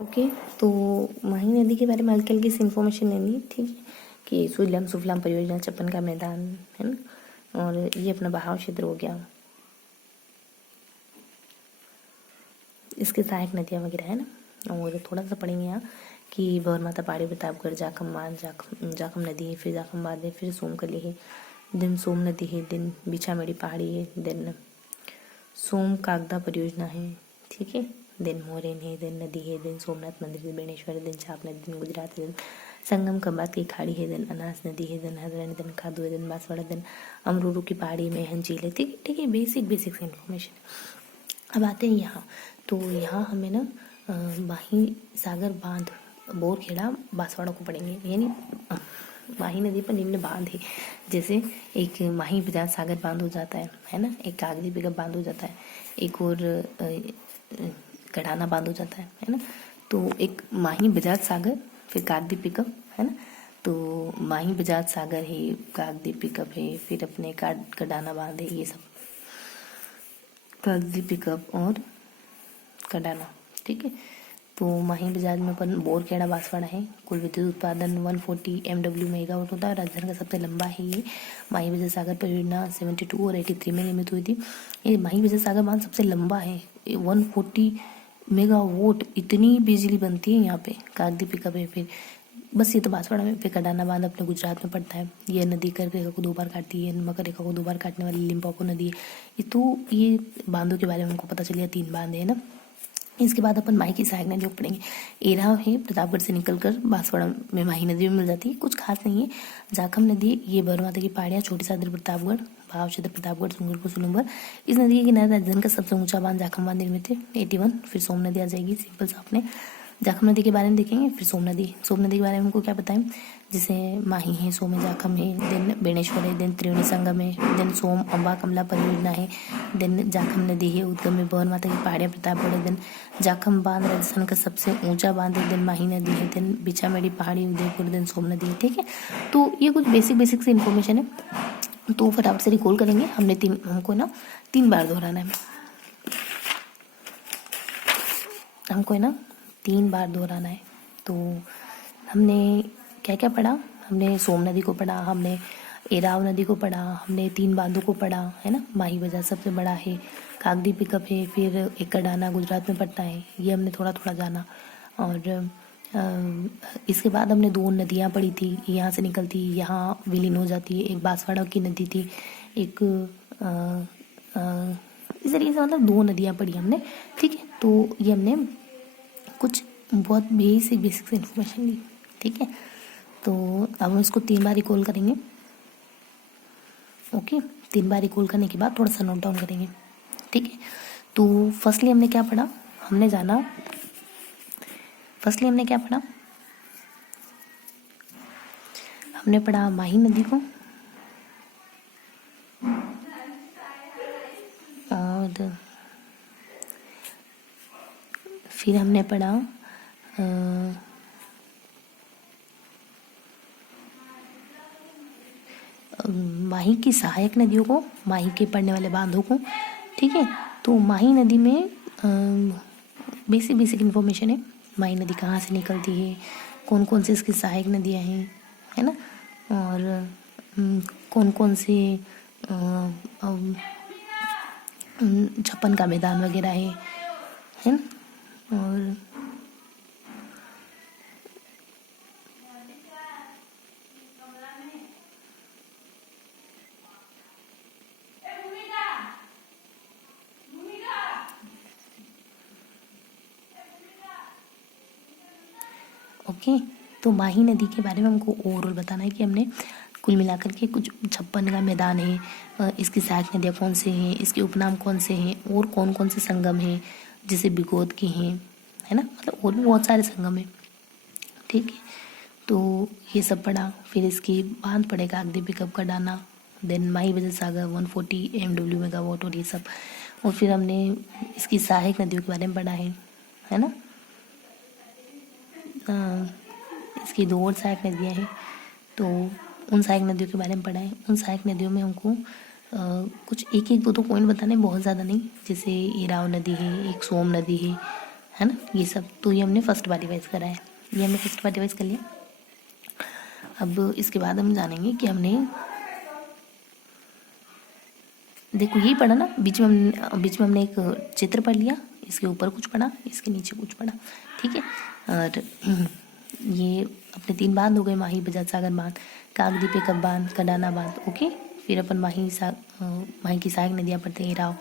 Okay. तो माही नदी के बारे में हल्की हल्की सी इन्फॉर्मेशन लेनी, ठीक है, कि सुजलाम सुफलाम परियोजना, चप्पन का मैदान है ना, और ये अपना बहाव क्षेत्र हो गया, इसके सहायक नदियाँ वगैरह है ना। और थोड़ा सा पढ़ेंगे यहाँ कि भवर माता पहाड़ी, प्रतापगढ़, जाखम बांध, जाखम नदी है, फिर जाखम बांध है, फिर सोमकली है, देन सोम नदी है, देन बिछामेड़ी पहाड़ी है, देन सोम कागदा परियोजना है, ठीक है, देन मोरेन है, देन नदी है, देन सोमनाथ मंदिर है, बेणेश्वर है, देन छाप नदी, देन गुजरात है, देन संगम खंबात की खाड़ी है, देन अनास नदी है, देन हजरन, देन खादू है, देन बांसवाड़ा, देन अमरूरू की पहाड़ी में झील है, ठीक है, बेसिक इन्फॉर्मेशन। अब आते हैं यहाँ। तो यहाँ हमें ना माही सागर बांध, बोरखेड़ा, बांसवाड़ा को पढ़ेंगे, यानी माही नदी पर निम्न बांध है, जैसे एक माही बजाज सागर बांध हो जाता है ना, एक कागदी पिकअप बांध हो जाता है, एक और कढ़ाना बांध हो जाता है ना। तो एक माही बजाज सागर, फिर कागदी पिकअप है ना। तो माही बजाज सागर है, कागदी पिकअप है, फिर अपने कढ़ाना बांध है, ये सब कागदी पिकअप और कढ़ाना, ठीक है। तो माही बजाज में अपन बोरखेड़ा बांसवाड़ा है। कुल विद्युत उत्पादन 140 MW मेगावाट होता है। राजधानी का सबसे लंबा है ये। माही बजाज सागर परियोजना 72 और 83 में निर्मित हुई थी। ये माही बजाज सागर बांध सबसे लंबा है। 140 मेगावाट इतनी बिजली बनती है यहाँ पे। कागदी पिकअप है। फिर बस ये तो बांसवाड़ा में। फिर कढ़ाना बांध अपने गुजरात में पड़ता है। ये नदी कर्क रेखा को 2 बार काटती है। मकर रेखा को 2 बार काटने वाली लिम्पोपो नदी है। तो ये बांधों के बारे में हमको पता चल गया, 3 बांध है ना। इसके बाद अपन माही की सहायक नदियों को पढ़ेंगे। एराव है, प्रतापगढ़ से निकलकर बांसवाड़ा में माही नदी में मिल जाती है, कुछ खास नहीं है। जाखम नदी, ये भवर माता की पहाड़ियाँ, छोटी सादर प्रतापगढ़, भाव क्षेत्र प्रतापगढ़, सुंगरपुर, सुलूंबर। इस नदी के किनारे राजधानी का सबसे ऊंचा बांध जाखम बांध निर्मित है, 81। फिर सोम नदी आ जाएगी, सिंपल सा अपने जाखम नदी के बारे में देखेंगे। फिर सोम नदी के बारे में हमको क्या बताएं, जैसे माही है, सोम है, जाखम है, देन बेणेश्वर है, देन त्रिवेणी संगम है, देन सोम अम्बा कमला परियोजना है, देन जाखम नदी है, उद्गम में भवर माता की पहाड़ियाँ, प्रतापगढ़ है, देन जाखम बांध राजस्थान का सबसे ऊंचा बांध है, देन माही नदी है, देन बिछामेड़ी पहाड़ी उदयपुर, देन सोम नदी है, ठीक है। तो ये कुछ बेसिक सी इन्फॉर्मेशन है। तो फटाफट से रिकॉल करेंगे। हमको ना 3 बार दोहराना है, हमको है ना 3 बार दोहराना है। तो हमने क्या क्या पढ़ा, हमने सोम नदी को पढ़ा, हमने एराव नदी को पढ़ा, हमने 3 बांधों को पढ़ा, है ना। माही बजाज सबसे बड़ा है, कागदी पिकअप है, फिर एक कढ़ाना गुजरात में पड़ता है, ये हमने थोड़ा थोड़ा जाना। और इसके बाद हमने 2 नदियाँ पढ़ी थी, यहाँ से निकलती, यहाँ विलीन हो जाती है। एक बांसवाड़ा की नदी थी, एक इस तरीके से मतलब 2 नदियाँ पढ़ी हमने, ठीक है। तो ये हमने कुछ बहुत बेसिक इन्फॉर्मेशन ली, ठीक है। तो अब हम इसको 3 बार रिकॉल करेंगे, ओके। 3 बार रिकॉल करने के बाद थोड़ा सा नोट डाउन करेंगे, ठीक है। तो फर्स्टली हमने क्या पढ़ा, हमने पढ़ा माही नदी को, और फिर हमने पढ़ा माही की सहायक नदियों को, माही के पड़ने वाले बांधों को, ठीक है। तो माही नदी में बेसिक इन्फॉर्मेशन है। माही नदी कहाँ से निकलती है, कौन कौन से इसकी सहायक नदियाँ हैं, है ना, और कौन कौन से छप्पन का मैदान वगैरह है ना। और ओके। तो माही नदी के बारे में हमको ओवरऑल बताना है कि हमने कुल मिलाकर के कुछ 56 का मैदान है, इसकी सहायक नदियाँ कौन से हैं, इसके उपनाम कौन से हैं, और कौन कौन से संगम हैं, जैसे बिगोद के हैं, है ना, मतलब और भी बहुत सारे संगम हैं, ठीक है। तो ये सब पढ़ा। फिर इसकी बांध पड़ेगा कागदी पिकअप का Dana, then Mahi Bajaj Sagar 140 MW megawatt, और ये सब। और फिर हमने इसकी सहायक नदियों के बारे में पढ़ा है ना। इसकी 2 और सहायक नदियाँ हैं, तो उन सहायक नदियों के बारे में पढ़ा है। उन सहायक नदियों में हमको कुछ एक 2 पॉइंट बताने, बहुत ज़्यादा नहीं। जैसे एराव नदी है, एक सोम नदी है है ना, ये सब। तो ये हमने फर्स्ट बार रिवाइज करा है, ये हमने फर्स्ट बार रिवाइज कर लिया। अब इसके बाद हम जानेंगे कि हमने, देखो यही पढ़ा ना, बीच में हमने एक चित्र पढ़ लिया, इसके ऊपर कुछ पढ़ा, इसके नीचे कुछ पढ़ा, ठीक है। और ये अपने 3 बांध हो गए, माही, बजाज सागर बांध, काकद्वीप कब बांध, कडाना बांध, ओके। फिर अपन माही की सहायक नदियाँ पढ़ते हैं, एराव,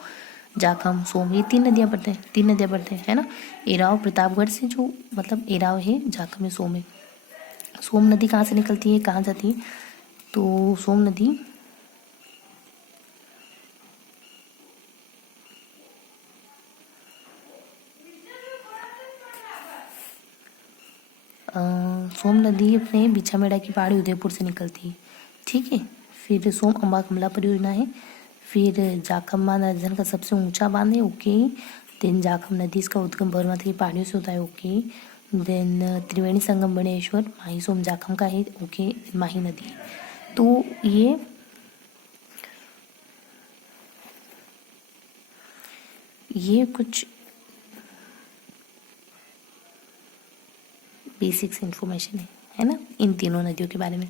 जाखम, सोम, ये 3 नदियाँ पढ़ते हैं, 3 नदियाँ पढ़ते हैं, है ना। एराव प्रतापगढ़ से जो, मतलब एराव है, जाखम है, सोम है। सोम नदी कहाँ से निकलती है, कहाँ जाती है, तो सोम नदी सोम नदी अपने बिछामेड़ा की पहाड़ी उदयपुर से निकलती है, ठीक है। फिर सोम अम्बा कमला परियोजना है। फिर जाखम बांध राजस्थान का सबसे ऊंचा बांध है, ओके। देन जाखम नदी, इसका उद्गम भरमती की पहाड़ियों से होता है, ओके। देन त्रिवेणी संगम बनेश्वर, माही सोम जाखम का है, ओके। माही नदी, तो ये कुछ बेसिक्स इन्फॉर्मेशन है ना, इन तीनों नदियों के बारे में।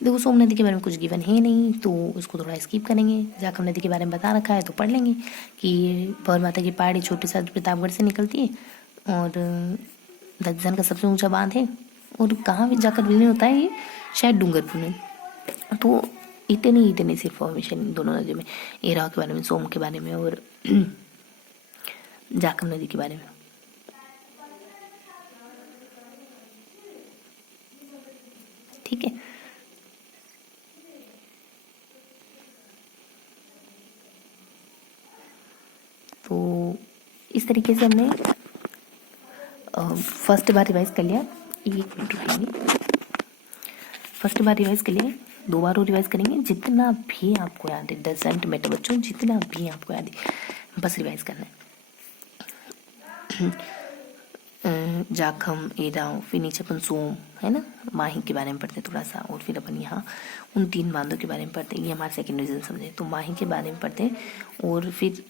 देखो सोम नदी के बारे में कुछ गिवन है नहीं, तो उसको थोड़ा स्किप करेंगे। जाखम नदी के बारे में बता रखा है तो पढ़ लेंगे कि भौर माता की पहाड़ी छोटी सा प्रतापगढ़ से निकलती है, और राजस्थान का सबसे ऊंचा बांध है, और कहाँ भी जाकर विलीन होता है ये, शायद डूंगरपुर में। तो इतनी सिर्फ इन्फॉर्मेशन दोनों नदियों में, एराव के बारे में, सोम के बारे में, और जाखम नदी के बारे में, ठीक है। तो इस तरीके से हमने फर्स्ट बार रिवाइज कर लिया, 1 मिनट रुकेंगे, फर्स्ट बार रिवाइज कर लिया, 2 बार और रिवाइज करेंगे, जितना भी आपको याद है, डजंट मैटर बच्चों, जितना भी आपको याद है बस रिवाइज करना है। जाखम, एराव, फिर नीचे अपन सोम, है ना, माही के बारे में पढ़ते हैं थोड़ा सा, और फिर अपन यहाँ उन 3 बांधों के बारे में पढ़ते हैं, ये हमारे सेकेंड डिवीजन समझे, तो माही के बारे में पढ़ते हैं, और फिर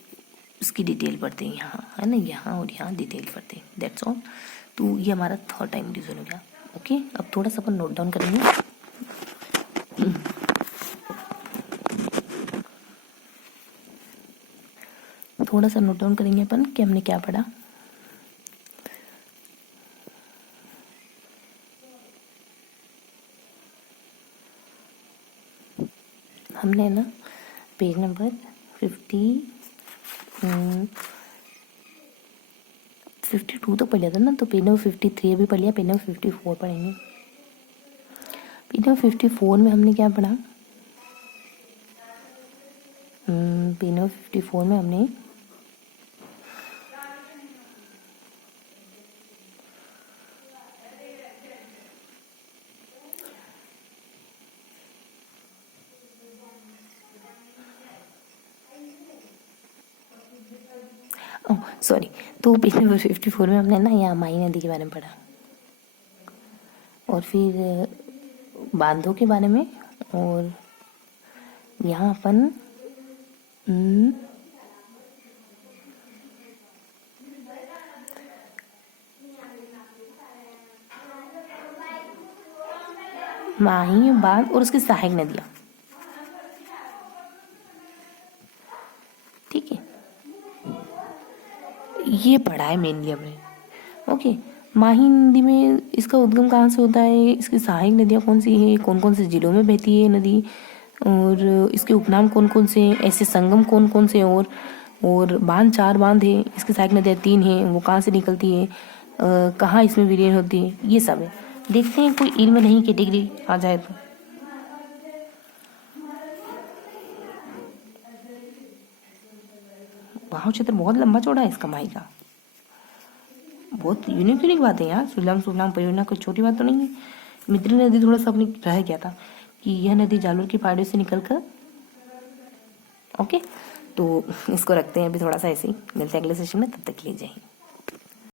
उसकी डिटेल पढ़ते हैं यहाँ, है ना, यहाँ और यहाँ डिटेल पढ़ते हैं, दैट्स ऑल। तो ये हमारा थर्ड टाइम डिवीजन हो गया, ओके। अब थोड़ा सा अपन नोट डाउन करेंगे। थोड़ा सा नोट डाउन करेंगे अपन कि हमने क्या पढ़ा। हमने ना पेज नंबर 52 तो पढ़ लिया था ना, तो पेज नंबर 53 अभी पढ़ लिया, पेज नंबर 54 पढ़ेंगे। पेज नंबर 54 में हमने क्या पढ़ा, पेज नंबर 54 में हमने सॉरी, तो पेज नंबर 54 में हमने ना यहाँ माही नदी के बारे में पढ़ा, और फिर बांधों के बारे में, और यहाँ अपन माही बांध और उसकी सहायक नदियाँ, ठीक है, ये पढ़ा है मेनली हमने, ओके। माही नदी में इसका उद्गम कहाँ से होता है, इसकी सहायक नदियाँ कौन सी है, कौन कौन से जिलों में बहती है नदी, और इसके उपनाम कौन कौन से हैं, ऐसे संगम कौन कौन से, और बांध 4 बांध है, इसकी सहायक नदियाँ 3 हैं, वो कहाँ से निकलती है, कहाँ इसमें विलीन होती है, ये सब है। देखते हैं कोई इल्म नहीं कैटेगरी आ जाए तो। भाव क्षेत्र बहुत लंबा चौड़ा है इसका, माही का बहुत यूनिक बात है यार। सुजलाम परियोजना कोई छोटी बात तो नहीं है। मित्री नदी थोड़ा सा अपनी रह गया था कि यह नदी जालोर की पहाड़ियों से निकलकर, ओके। तो इसको रखते हैं अभी थोड़ा सा ऐसे ही, मिलते हैं अगले सेशन में, तब तक के लिए जय हिंद।